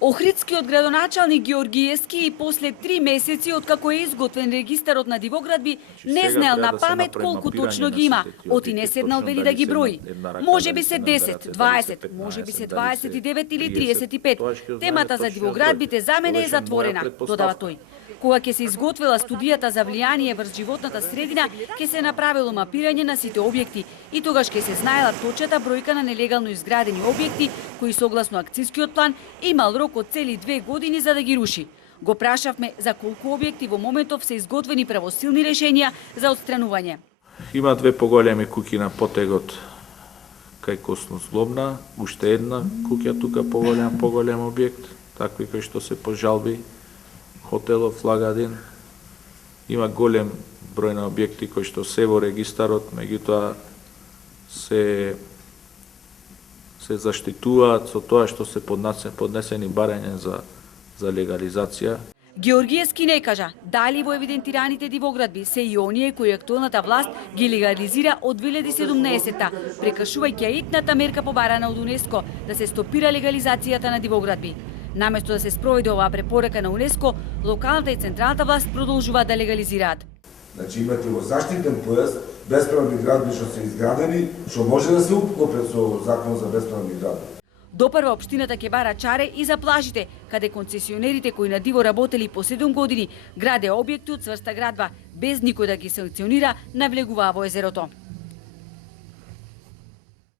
Охридскиот градоначалник Георгиевски и после 3 месеци откако е изготвен регистарот на дивоградби, не знаел на памет колку точно ги има. Оти не седнал вели да ги брои. Може би се 10, 20, може би се 29 или 35. Темата за дивоградбите за мене е затворена, додава тој. Кога ќе се изготвила студијата за влијание врз животната средина, ќе се направило мапирање на сите објекти и тогаш ќе се знаела точната бројка на нелегално изградени објекти кои согласно акцијскиот план имал рок од цели 2 години за да ги руши. Го прашавме за колку објекти во моментов се изготвени правосилни решенија за отстранување. Има 2 поголеми куќи на потегот кај Косно Злобна, уште една куќа тука поголем објект, такви кои што се по жалби. Хотелов Лагадин, има голем број на објекти кои што се во регистарот, меѓутоа се заштитуваат со тоа што се поднесени барања за легализација. Георгиевски не кажа дали во евидентираните дивоградби се и оние кои актуелната власт ги легализира од 2017-та, прекршувајќи итната мерка побарана од УНЕСКО да се стопира легализацијата на дивоградби. Наместо да се спроведе оваа препорака на УНЕСКО, локалната и централната власт продолжуваат да легализираат. Значи имате во заштитен појас бесправни градби што се изградени, што може да се уклопат со закон за бесправни градби. Допрва општината ќе бара чаре и за плажите, каде концесионерите кои на диво работели по 7 години граде објекти од цврста градба, без никој да ги санкционира, навлегуваа во езерото.